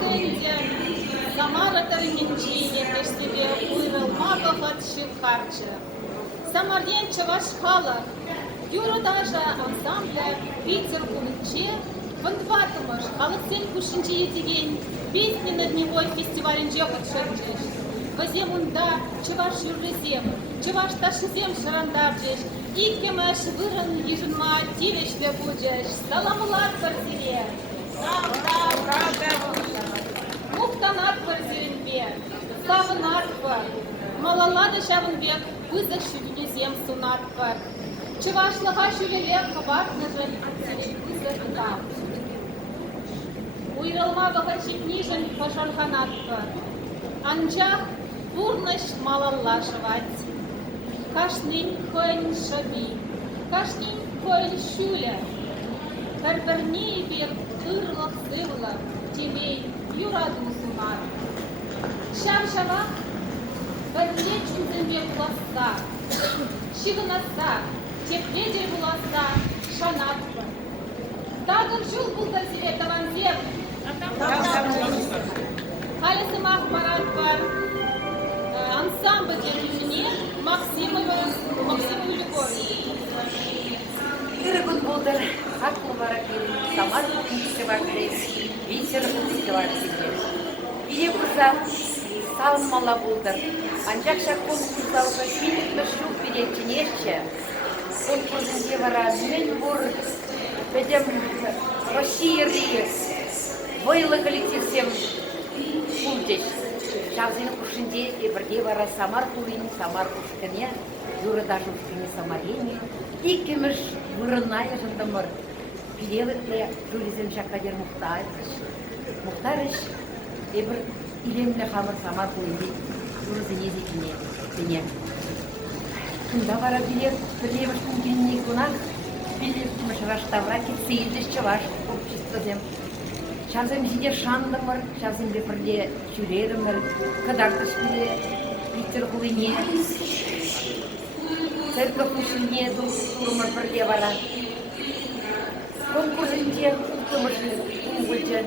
Агенде Самара Таринчине себе уйрылма вахат шивхарчы. Самарьен чаваш хала, юра даже ансамбля Питер Кулыче, вандватымыш, халыксен кушинче етеген, песни над него фестивалинче подшерчеш. Ваземунда чаваш юрлезем, чаваш ташызем шарандарчеш, иккемаш вырын ежинма тивешле будешь. Саламулат квартире. Мухтанат квартиринбе, савынат квар, малалады шавынбек, вызах шүгінезем сунат квар. Чывашлыға шүлелер қабартныжын, вызахта. Уйрылма вағачипнижын пашарханат квар. Анчах бурныш малалла шывать. Кашнин хойн шаби, кашнин хойн шүле. Кәрбірні бек ұрлық сывлы, темей юрадың сунар. Шам-шама бірле чүндінбе бұласса, шығынаса, тепледер бұласса, шанатпы. Тағын жыл бұлда зере таванзем. Қалесі мақпарат бар ансамбль дерюзіне Максимовы Любовь. Иргун болдыр, хатку баракелин, Самару фестиваль, Питер фестиваль сидер. Бие курса, салмала болдыр. Анчакша конкурсалғы фильмді шук беретченерче. Конкурсынде вара мен бур, бәдем Россия войлы коллектив всем пулдеш. Шавзыны кушынде бірге вара Самар кулын, Самар кушкыне, юры даже ушкыне Самарене. Иккемеш вырынная жындымыр. Пилевітле жулизем шақадер Мұхтарыш, ебір илемлі қамыр Самар кулынде юрызыне зекіне. Кында бара билет, бірлевіш күнгеніне күнақ, билетіміш раштавра кетсе елдеш чаваш обществозем. Шавзем жиде шандымыр, шавзем бірле жүредімір, кадартыш біле Питер кулыне. Церковь ушине турмыр бірле бара. Конкурсынде ұлтымышы ұңғылжы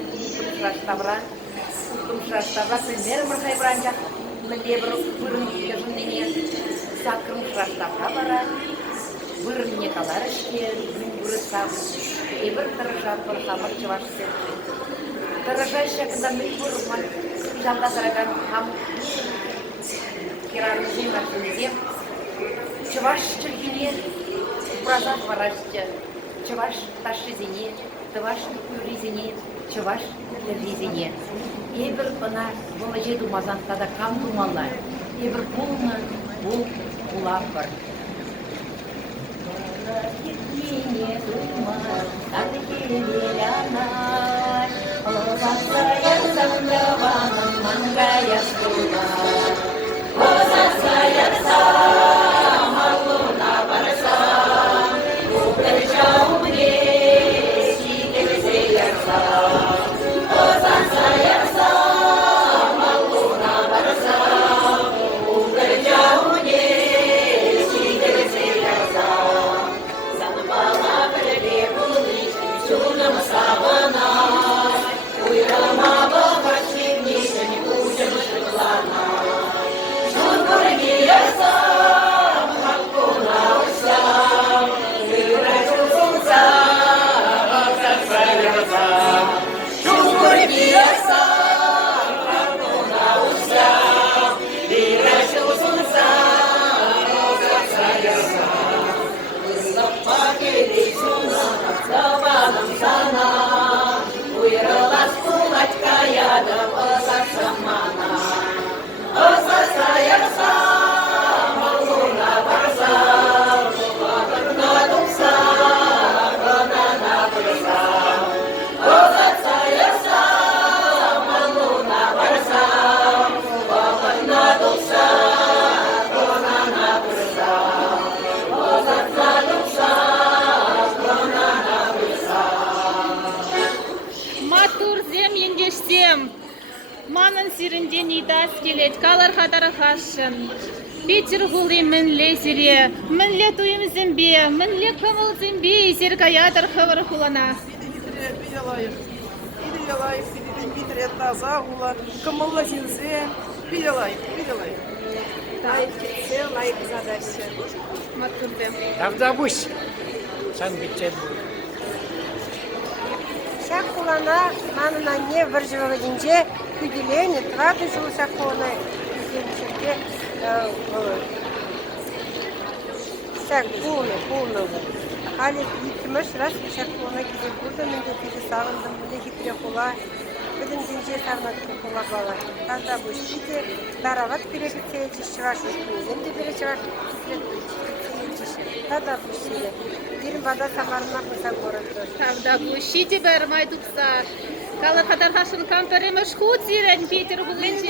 ұлтымшыраштавра, премьер мұрхайбыранжа, мүлде бір бұрын ежініне сақырмшыраштавра бара, бұрын некалар ішке, бұры сам, ебір тұрыжа тұрқамыр чываш сетті. Тұрыжа ішекінда мүл бұрыман, жалда дыраган хам керарымызен рахымызем, чываш чыргине бразат варашчы, чываш ташызине, чываш күризине, чываш күрлизине. Ебір ына бұлы жеду мазантада кам думалар, ебір бұлны бұл бұлап бар. Ебіне думар, тады келелянар, Озасая сандаваным мангая стулар, Озасая самалуна барсам, Упреча умре, сидельзе ярсам, Озасая самалуна барсам, Упреча умре, сидельзе ярсам, Занбала біле кулышын шунам савана, Уйрама бахачим нишен кучым шыклана. Шункурги ярсам, хакуна усям, Вырачу сунца, бахача ярсам. Шункурги ярсам, хакуна усям, Вырачу сунца, бахача ярсам. Выступакели шуна, саваном сана, Уйрылас кулачка ядам озак самана. Озаса ярсам, алуна барсам, Вакырна тумсам, гонана бұрсам. Озаса ярсам, алуна барсам, Вакырна тумсам, гонана бұрсам. Озаса тумсам, гонана бұрсам. Матур зем ендештем, манын сирінден идас келет, калар хатары хашын. Питер гулы мінле зире, мінле туым зімбе, мінле кымыл зімбе, зеркаядыр хывыр хулана. Билелай, Питер таза ула, кымылла зинзе, билелай. Лайк кетсе, лайк задача. Матурзем. Автобус. Санкт-Петербург. Шак кулана, манына не бір жылғы денже, күделені, тұрады жылы шак кулана, күденшерде, шак полный. Хали итмеш раз шак кулана кеде burada менде кеде сағындым, бұле кетіре кула, Bizim dince sarmak kula bala. Kanda bu şide daravat bire bitse çişvaş üstünden de bire çavaş Tada bu şide. Bir bada samarmak mı sagordu. Правда, гущите бермай туксар. Калар хадар хашын камперемеш хут зирен Питер гулинче.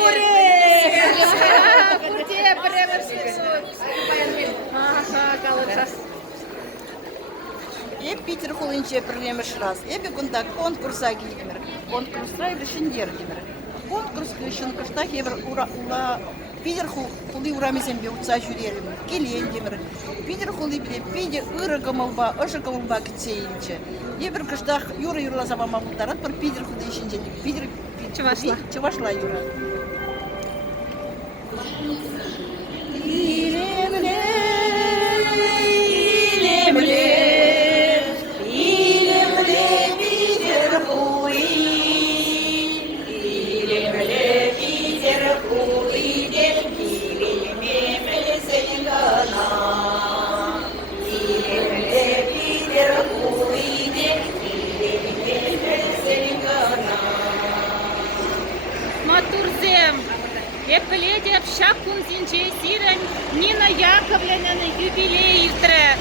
Курте беремеш хут. Ага, калар хаш. Питер хулинче проблемы раз. Бегунда конкурса гидмер. Конкурса решендер гидмер. Конкурс решен каштах евр ула Питер хули урамизем бе утса жюрелем. Келен гидмер. Питер хули бе Питер ырыгамалба, ышыгамалба китсейинче. Евр каштах юра юрла забама мутарат пар Питер хули ишенче. Питер чувашла юра. Матурзем. Эпледеп шакун зинче сирен Нина Яковлевна юбилей ютре.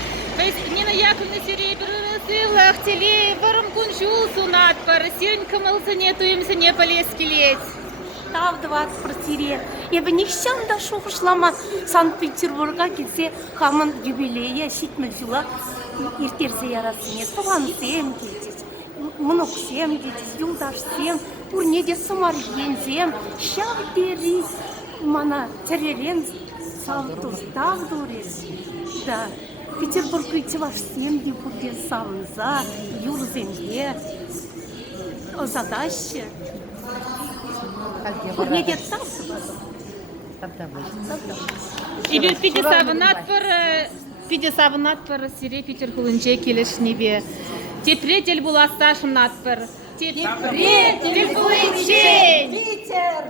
Нина Яковлевна сирей бірірізілі телей варым кунжул сунат пар. Сирен кымылзыне туемзыне полескелеть. Тав 20%. Я бы не да шоқышлама Санкт-Петербурга келсе хамын юбилейя шитмілжула ертерсе ярасыне. Туғансем кетес, мұнықсем кетес, юлдашсем, урнеде сымаргензем, шағдері мана теререн савдуздав дурес. Да, Петербург итивашсем де буде самза, юрземге, задача. Урнеде тасы Ибе пиде савынат пар сире Питер хулынче келеш небе. Тепредель була сашынат пар. Тепредель хулынче. Питер!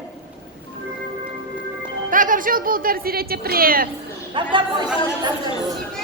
Тагам жыл булдар сире тепре. Тогда больше